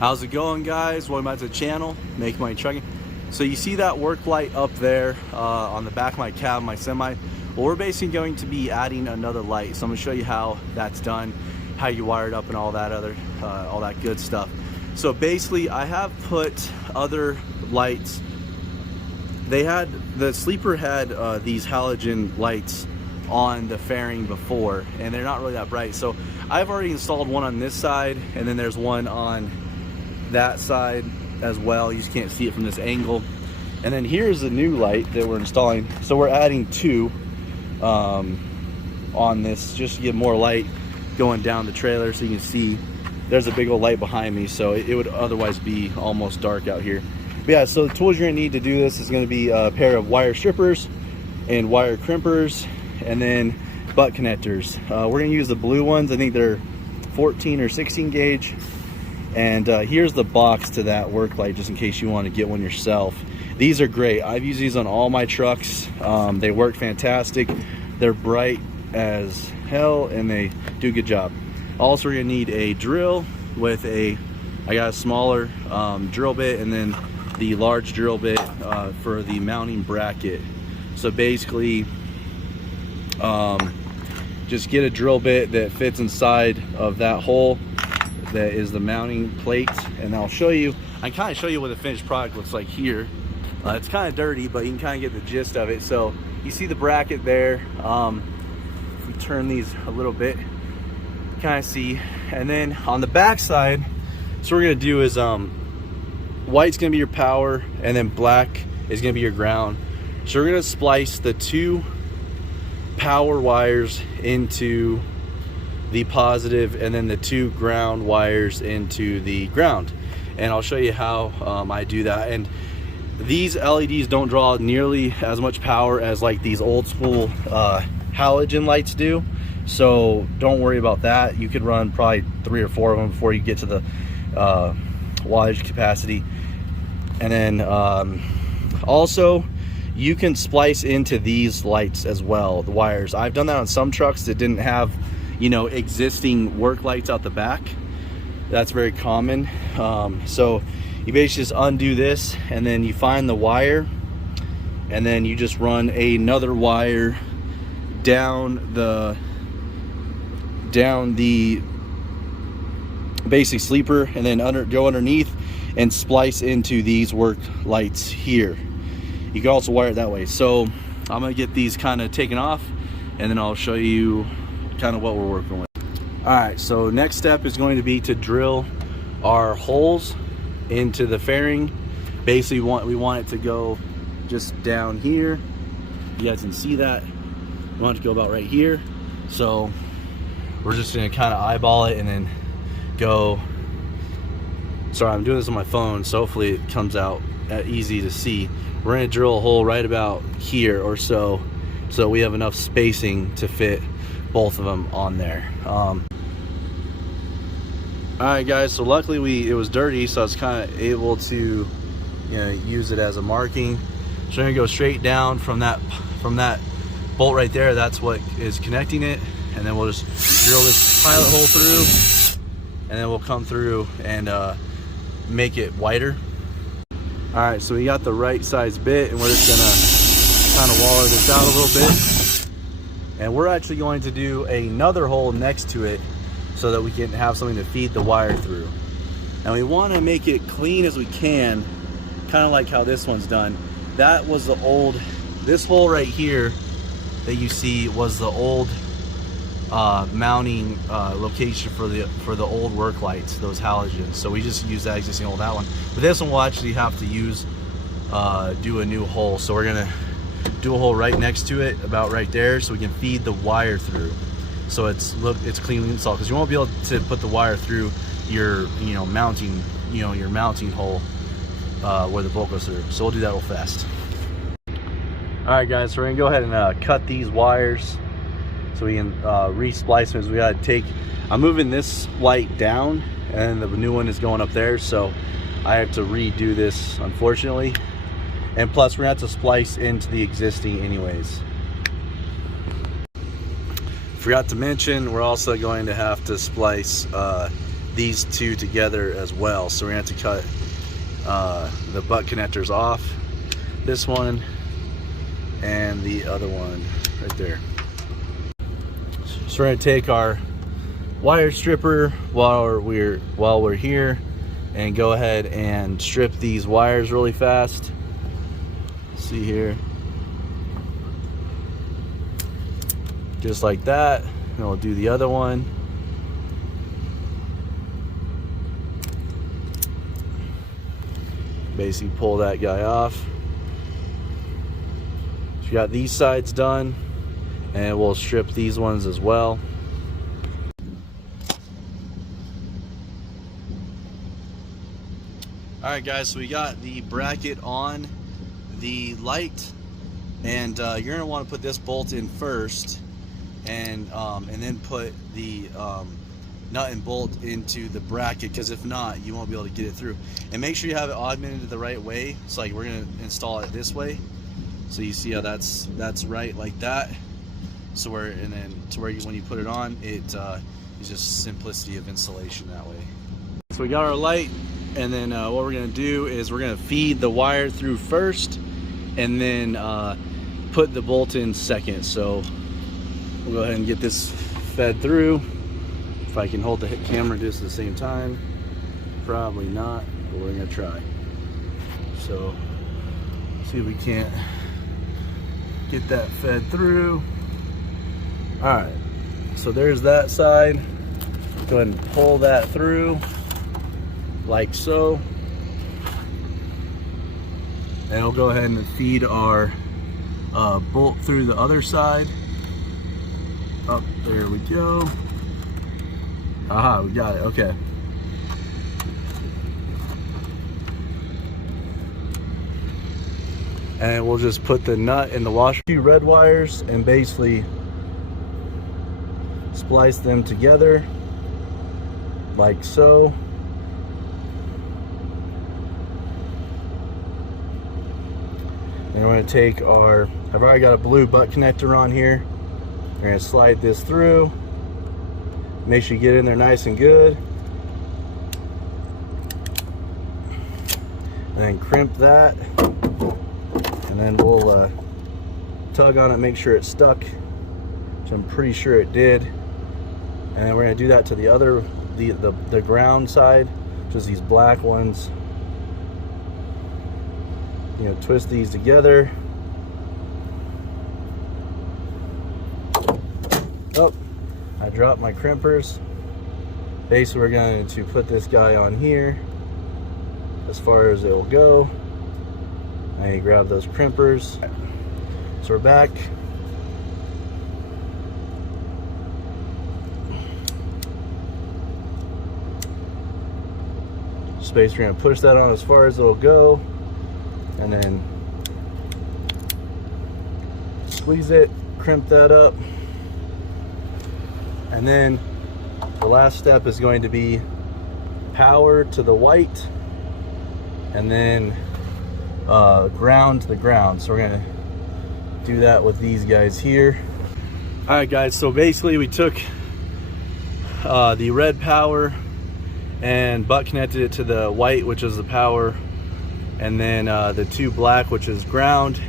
How's it going, guys? Welcome back to the channel, Make Money Trucking. So you see that work light up there on the back of my cab, my semi? Well, we're basically going to be adding another light. So I'm gonna show you how that's done, how you wire it up and all that other, all that good stuff. So basically I have put other lights. The Sleeper had these halogen lights on the fairing before, and they're not really that bright. So I've already installed one on this side, and then there's one on that side as well. You just can't see it from this angle. And then here's the new light that we're installing. So we're adding two on this just to get more light going down the trailer, so you can see there's a big old light behind me, so it would otherwise be almost dark out here. But yeah, so the tools you're gonna need to do this is gonna be a pair of wire strippers and wire crimpers, and then butt connectors. We're gonna use the blue ones. I think they're 14 or 16 gauge. And here's the box to that work light, just in case you want to get one yourself. These are great. I've used these on all my trucks. They work fantastic. They're bright as hell, and they do a good job. Also, we're gonna need a drill with I got a smaller drill bit, and then the large drill bit for the mounting bracket. So basically, just get a drill bit that fits inside of that hole that is the mounting plate, and I'll show you. I kind of show you what the finished product looks like here. It's kind of dirty, but you can kind of get the gist of it. So you see the bracket there. If we turn these a little bit, kind of see. And then on the back side, so what we're gonna do is white's gonna be your power, and then black is gonna be your ground. So we're gonna splice the two power wires into the positive, and then the two ground wires into the ground. And I'll show you how I do that. And these LEDs don't draw nearly as much power as like these old school halogen lights do, so don't worry about that. You could run probably 3 or 4 of them before you get to the wattage capacity. And then also you can splice into these lights as well, the wires. I've done that on some trucks that didn't have, you know, existing work lights out the back. That's very common. So you basically just undo this, and then you find the wire, and then you just run another wire down the basic sleeper, and then go underneath and splice into these work lights here. You can also wire it that way. So I'm gonna get these kind of taken off, and then I'll show you kind of what we're working with. All right, so next step is going to be to drill our holes into the fairing. Basically we want it to go just down here. You guys can see that. We want it to go about right here. So we're just gonna kind of eyeball it and then go. Sorry, I'm doing this on my phone, so hopefully it comes out easy to see. We're gonna drill a hole right about here or so, so we have enough spacing to fit both of them on there. All right, guys, so luckily it was dirty, so I was kind of able to, you know, use it as a marking. So I'm gonna go straight down from that bolt right there. That's what is connecting it, and then we'll just drill this pilot hole through, and then we'll come through and make it wider. All right, so we got the right size bit, and we're just gonna kind of waller this out a little bit. And we're actually going to do another hole next to it so that we can have something to feed the wire through. And we want to make it clean as we can, kind of like how this one's done. That was the old, this hole right here that you see was the old mounting location for the old work lights, those halogens. So we just use that existing hole, that one. But this one we'll actually have to use, do a new hole. So we're gonna do a hole right next to it, about right there, so we can feed the wire through. So it's cleanly installed, because you won't be able to put the wire through your mounting hole where the bolt goes through. So we'll do that real fast. All right, guys, so we're gonna go ahead and cut these wires so we can re-splice them. We gotta I'm moving this light down, and the new one is going up there, so I have to redo this, unfortunately. And plus we're gonna have to splice into the existing anyways. Forgot to mention, we're also going to have to splice these two together as well. So we're gonna have to cut the butt connectors off, this one and the other one right there. So we're gonna take our wire stripper while we're here and go ahead and strip these wires really fast. See here, just like that. And we'll do the other one. Basically pull that guy off. So you got these sides done, and we'll strip these ones as well. Alright guys, so we got the bracket on the light, and you're going to want to put this bolt in first, and then put the nut and bolt into the bracket, because if not, you won't be able to get it through. And make sure you have it augmented the right way. So like we're going to install it this way, so you see how that's right like that. So and then to where when you put it on, it is just simplicity of installation that way. So we got our light, and then what we're going to do is we're going to feed the wire through first, and then put the bolt in second. So we'll go ahead and get this fed through. If I can hold the camera just at the same time, probably not, but we're going to try. So see if we can't get that fed through. All right, so there's that side. Go ahead and pull that through like so, and we'll go ahead and feed our bolt through the other side. Oh, there we go. Aha, we got it. Okay. And we'll just put the nut in the washer, 2 red wires, and basically splice them together like so. And we're going to take I've already got a blue butt connector on here. We're going to slide this through. Make sure you get in there nice and good. And then crimp that. And then we'll tug on it, make sure it's stuck, which I'm pretty sure it did. And then we're going to do that to the other, the ground side, which is these black ones. You know, twist these together. Oh, I dropped my crimpers. Basically, we're going to put this guy on here as far as it will go. And you grab those crimpers. So we're back. Space, we're going to push that on as far as it'll go. And then squeeze it, crimp that up. And then the last step is going to be power to the white, and then ground to the ground. So we're gonna do that with these guys here. All right guys, so basically we took the red power and butt connected it to the white, which is the power, and then the 2 black, which is ground,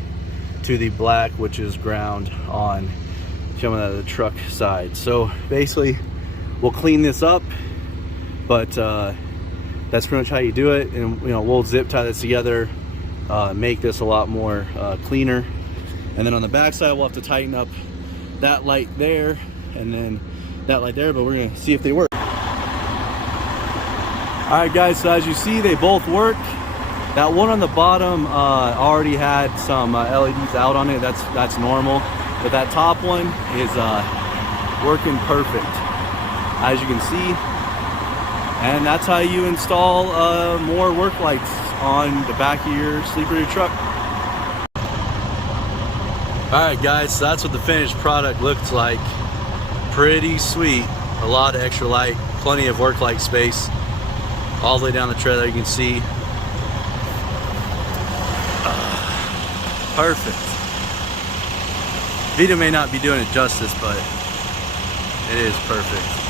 to the black, which is ground on coming out of the truck side. So basically we'll clean this up, but that's pretty much how you do it. And you know, we'll zip tie this together, make this a lot more cleaner. And then on the back side we'll have to tighten up that light there and then that light there, but we're gonna see if they work. All right guys, so as you see, they both work. That one on the bottom already had some LEDs out on it. That's normal, but that top one is working perfect, as you can see. And that's how you install more work lights on the back of your sleeper your truck. All right guys, so that's what the finished product looks like. Pretty sweet. A lot of extra light, plenty of work light space all the way down the trailer, you can see. Perfect. Video may not be doing it justice, but it is perfect.